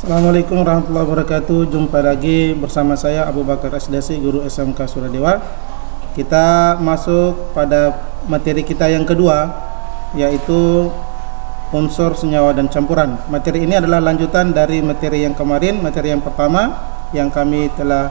Assalamualaikum warahmatullahi wabarakatuh. Jumpa lagi bersama saya Abu Bakar Asdasi, guru SMK Suradewa. Kita masuk pada materi kita yang kedua, yaitu unsur, senyawa, dan campuran. Materi ini adalah lanjutan dari materi yang kemarin, materi yang pertama yang kami telah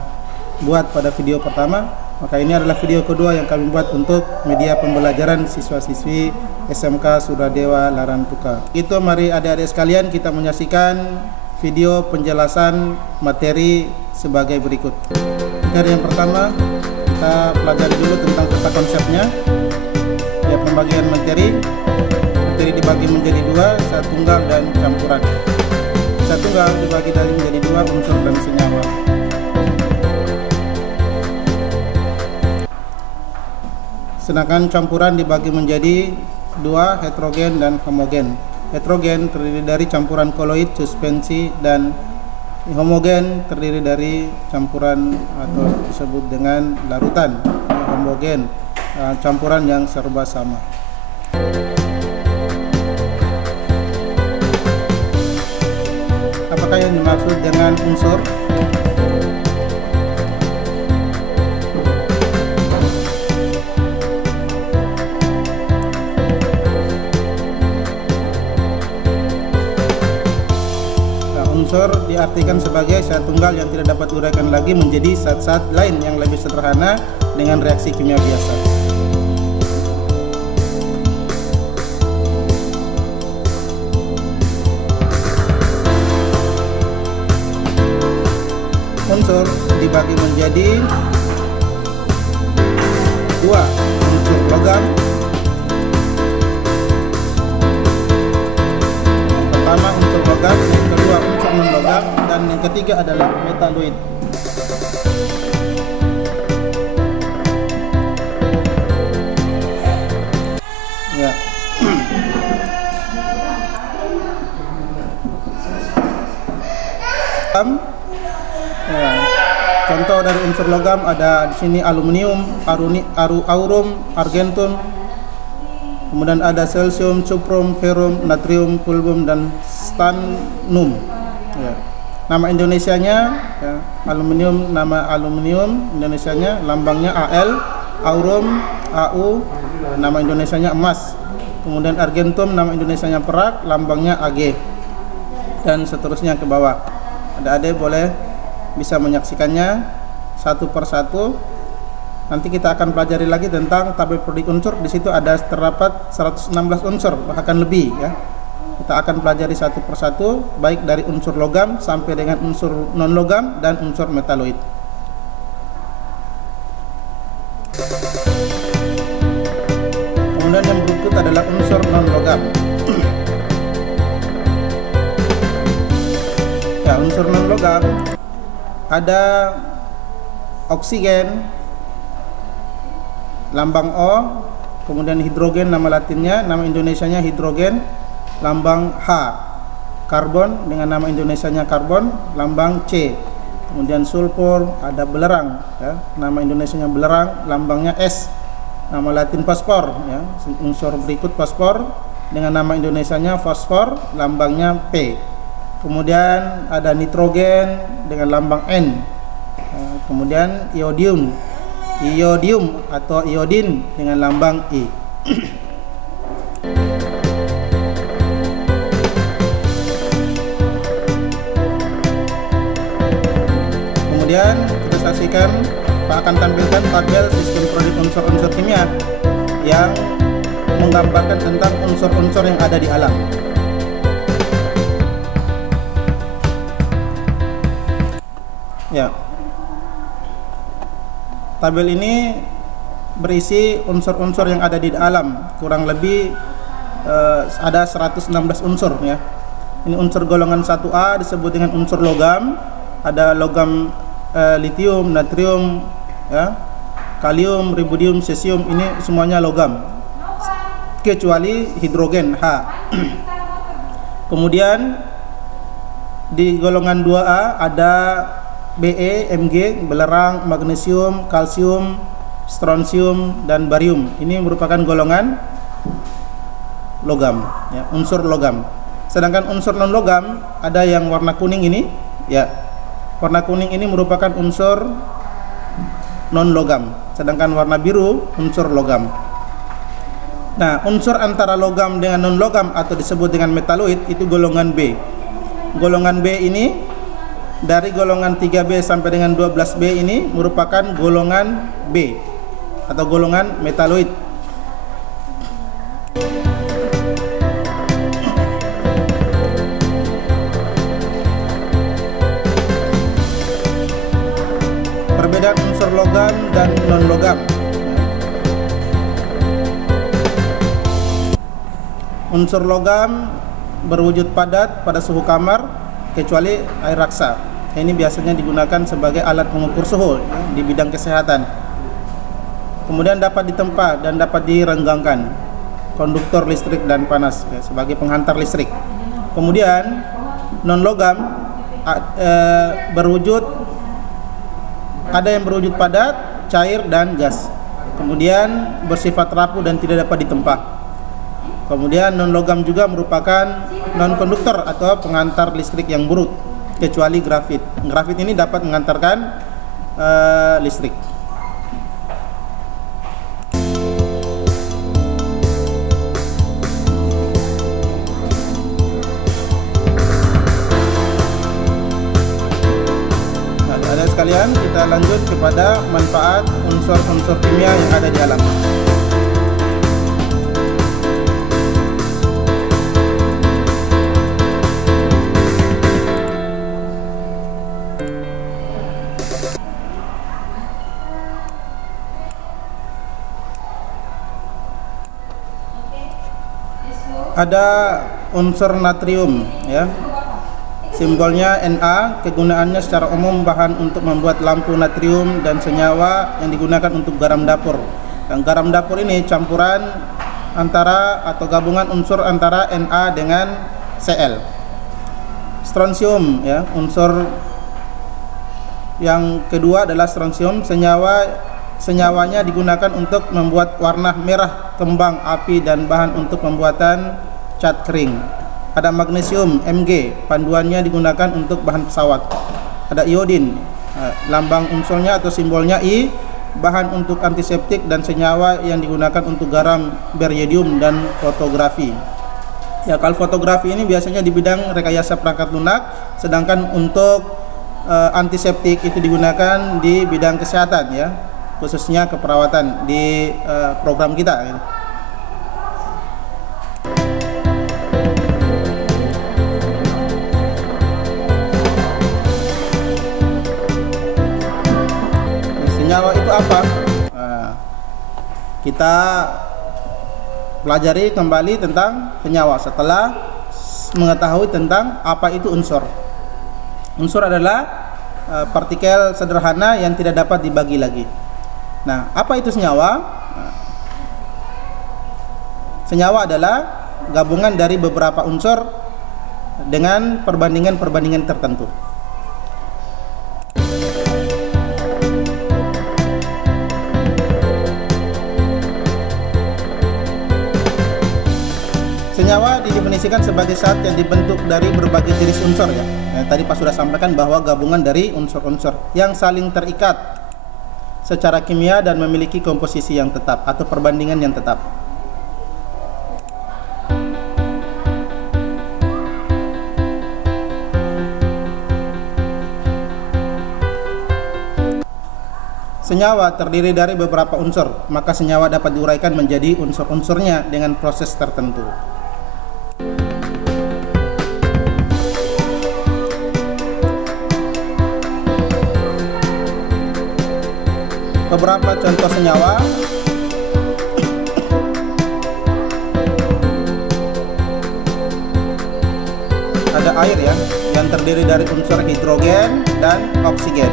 buat pada video pertama. Maka ini adalah video kedua yang kami buat untuk media pembelajaran siswa-siswi SMK Suradewa Larantuka. Itu mari adik-adik sekalian kita menyaksikan video penjelasan materi sebagai berikut. Materi yang pertama, kita pelajari dulu tentang tata konsepnya. Ya, pembagian materi dibagi menjadi dua, sat tunggal dan campuran. Sat tunggal dibagi menjadi dua, unsur dan senyawa. Sedangkan campuran dibagi menjadi dua, heterogen dan homogen. Heterogen terdiri dari campuran koloid, suspensi, dan homogen terdiri dari campuran atau disebut dengan larutan. Homogen, campuran yang serba sama. Apakah yang dimaksud dengan unsur? Unsur diartikan sebagai zat tunggal yang tidak dapat diuraikan lagi menjadi zat-zat lain yang lebih sederhana dengan reaksi kimia biasa. Unsur dibagi menjadi dua, unsur logam. Pertama unsur logam, yang kedua unsur non-logam, dan yang ketiga adalah metaloid. Ya. Ya. Contoh dari unsur logam ada di sini aluminium, aurum, argentum. Kemudian ada cesium, cuprum, ferum, natrium, pulbum, dan stannum. Ya. Nama Indonesianya ya, aluminium, nama aluminium Indonesianya lambangnya Al, aurum, Au, nama Indonesianya emas. Kemudian argentum, nama Indonesianya perak, lambangnya Ag, dan seterusnya ke bawah. Adik-adik boleh bisa menyaksikannya satu persatu. Nanti kita akan pelajari lagi tentang tabel periodik unsur. Di situ ada terdapat 116 unsur, bahkan lebih ya. Kita akan pelajari satu persatu, baik dari unsur logam sampai dengan unsur non logam dan unsur metaloid. Kemudian yang berikut adalah unsur non logam. Ya, unsur non logam ada oksigen, lambang O, kemudian hidrogen nama latinnya, nama Indonesianya hidrogen, lambang H. Karbon dengan nama Indonesianya karbon, lambang C. Kemudian sulfur, ada belerang ya, nama Indonesianya belerang, lambangnya S. Nama latin fosfor ya. Unsur berikut fosfor dengan nama Indonesianya fosfor, lambangnya P. Kemudian ada nitrogen dengan lambang N. Kemudian iodium atau iodin dengan lambang I. Kemudian kita saksikan, Pak akan tampilkan tabel sistem periodik unsur-unsur kimia yang menggambarkan tentang unsur-unsur yang ada di alam. Ya. Tabel ini berisi unsur-unsur yang ada di alam, kurang lebih ada 116 unsur ya. Ini unsur golongan 1A disebut dengan unsur logam. Ada logam litium, natrium ya, kalium, rubidium, cesium, ini semuanya logam kecuali hidrogen H. Kemudian di golongan 2A ada Be, Mg, belerang, magnesium, kalsium, strontium, dan barium. Ini merupakan golongan logam, ya, unsur logam. Sedangkan unsur non logam ada yang warna kuning ini, ya. Warna kuning ini merupakan unsur non logam, sedangkan warna biru unsur logam. Nah, unsur antara logam dengan non logam atau disebut dengan metaloid itu golongan B. Golongan B ini dari golongan 3B sampai dengan 12B ini merupakan golongan B atau golongan metaloid. Perbedaan unsur logam dan non logam. Unsur logam berwujud padat pada suhu kamar kecuali air raksa. Ini biasanya digunakan sebagai alat pengukur suhu di bidang kesehatan. Kemudian dapat ditempa dan dapat direnggangkan, konduktor listrik dan panas sebagai penghantar listrik. Kemudian non logam berwujud, ada yang berwujud padat, cair dan gas. Kemudian bersifat rapuh dan tidak dapat ditempa. Kemudian non logam juga merupakan non konduktor atau pengantar listrik yang buruk kecuali grafit. Grafit ini dapat mengantarkan listrik. Nah, ada sekalian, kita lanjut kepada manfaat unsur-unsur kimia yang ada di alam. Ada unsur natrium, ya. Simbolnya Na. Kegunaannya secara umum bahan untuk membuat lampu natrium dan senyawa yang digunakan untuk garam dapur. Dan garam dapur ini campuran antara atau gabungan unsur antara Na dengan Cl. Strontium, ya, unsur yang kedua adalah strontium. Senyawanya digunakan untuk membuat warna merah kembang api dan bahan untuk pembuatan cat kering. Ada magnesium Mg, panduannya digunakan untuk bahan pesawat. Ada iodin, lambang unsurnya atau simbolnya I, bahan untuk antiseptik dan senyawa yang digunakan untuk garam baridium dan fotografi. Ya, kalau fotografi ini biasanya di bidang rekayasa perangkat lunak, sedangkan untuk antiseptik itu digunakan di bidang kesehatan, ya, khususnya keperawatan di program kita, gitu. Senyawa itu apa? Nah, kita pelajari kembali tentang senyawa setelah mengetahui tentang apa itu unsur. Unsur adalah partikel sederhana yang tidak dapat dibagi lagi. Nah, apa itu senyawa? Senyawa adalah gabungan dari beberapa unsur dengan perbandingan-perbandingan tertentu. Senyawa didefinisikan sebagai zat yang dibentuk dari berbagai jenis unsur, ya. Tadi Pak sudah sampaikan bahwa gabungan dari unsur-unsur yang saling terikat secara kimia dan memiliki komposisi yang tetap atau perbandingan yang tetap. Senyawa terdiri dari beberapa unsur, maka senyawa dapat diuraikan menjadi unsur-unsurnya dengan proses tertentu. Beberapa contoh senyawa: ada air, ya, yang terdiri dari unsur hidrogen dan oksigen.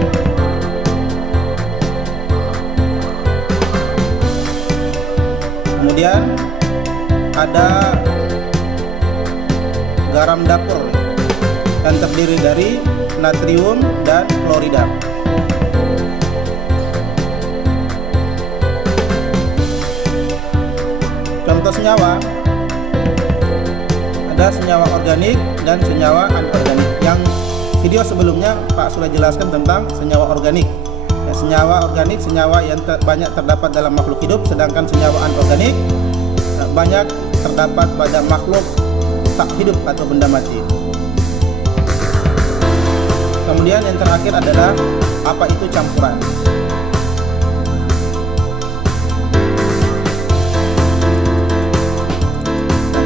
Kemudian ada garam dapur yang terdiri dari natrium dan klorida. Contoh senyawa ada senyawa organik dan senyawa anorganik. Yang video sebelumnya Pak sudah jelaskan tentang senyawa organik. Ya, senyawa organik senyawa yang banyak terdapat dalam makhluk hidup, sedangkan senyawa anorganik banyak terdapat pada makhluk tak hidup atau benda mati. Kemudian yang terakhir adalah apa itu campuran.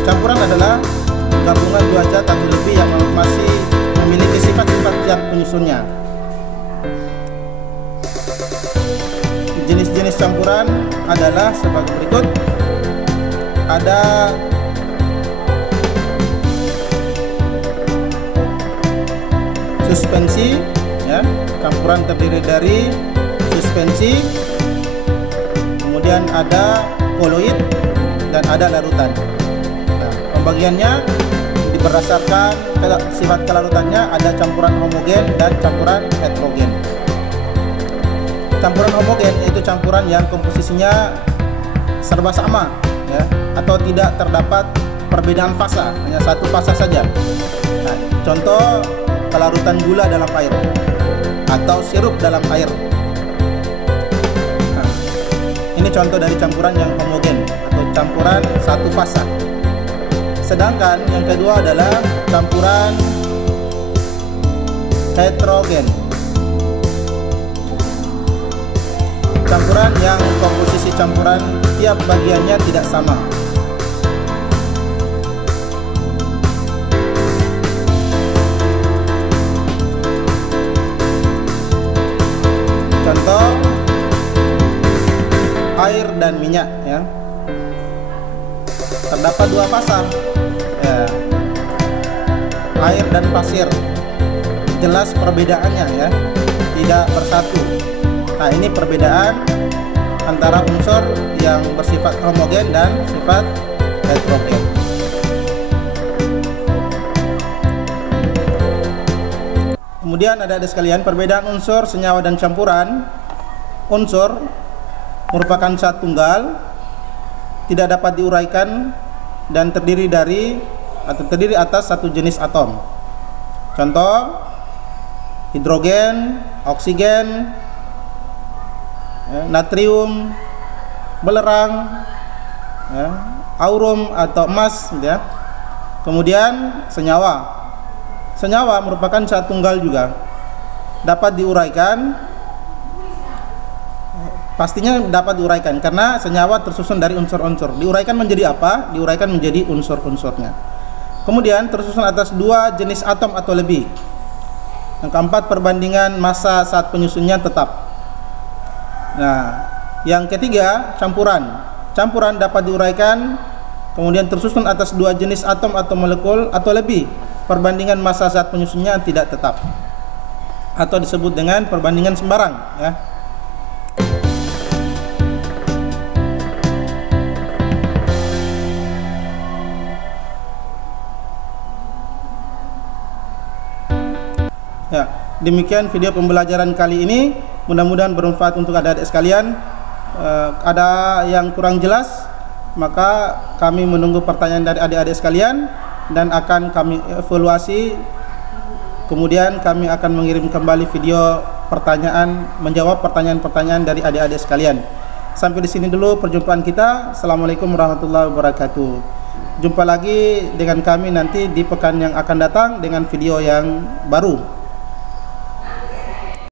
Campuran adalah gabungan dua zat atau lebih yang masih memiliki sifat-sifat zat penyusunnya. Jenis-jenis campuran adalah sebagai berikut. Ada suspensi, ya, campuran terdiri dari suspensi, kemudian ada koloid dan ada larutan. Nah, pembagiannya berdasarkan sifat kelarutannya, ada campuran homogen dan campuran heterogen. Campuran homogen yaitu campuran yang komposisinya serba sama, ya, atau tidak terdapat perbedaan fasa, hanya satu fasa saja. Nah, contoh kelarutan gula dalam air atau sirup dalam air. Nah, ini contoh dari campuran yang homogen atau campuran satu fasa. Sedangkan yang kedua adalah campuran heterogen. Campuran yang komposisi campuran tiap bagiannya tidak sama. Contoh air dan minyak, ya. Terdapat dua fasa, ya. Air dan pasir. Jelas perbedaannya, ya. Tidak bersatu. Nah, ini perbedaan antara unsur yang bersifat homogen dan sifat heterogen. Kemudian ada sekalian perbedaan unsur, senyawa dan campuran. Unsur merupakan zat tunggal, tidak dapat diuraikan dan terdiri atas satu jenis atom. Contoh hidrogen, oksigen, ya, natrium, belerang, ya, aurum atau emas, ya. Kemudian senyawa. Senyawa merupakan zat tunggal juga, dapat diuraikan. Pastinya dapat diuraikan karena senyawa tersusun dari unsur-unsur. Diuraikan menjadi apa? Diuraikan menjadi unsur-unsurnya. Kemudian tersusun atas dua jenis atom atau lebih. Yang keempat, perbandingan massa saat penyusunnya tetap. Nah, yang ketiga, campuran. Campuran dapat diuraikan, kemudian tersusun atas dua jenis atom atau molekul atau lebih. Perbandingan massa zat penyusunnya tidak tetap, atau disebut dengan perbandingan sembarang, ya. Ya, demikian video pembelajaran kali ini. Mudah-mudahan bermanfaat untuk adik-adik sekalian. Ada yang kurang jelas, maka kami menunggu pertanyaan dari adik-adik sekalian dan akan kami evaluasi. Kemudian kami akan mengirim kembali video pertanyaan, menjawab pertanyaan-pertanyaan dari adik-adik sekalian. Sampai di sini dulu perjumpaan kita. Assalamualaikum warahmatullahi wabarakatuh. Jumpa lagi dengan kami nanti di pekan yang akan datang dengan video yang baru.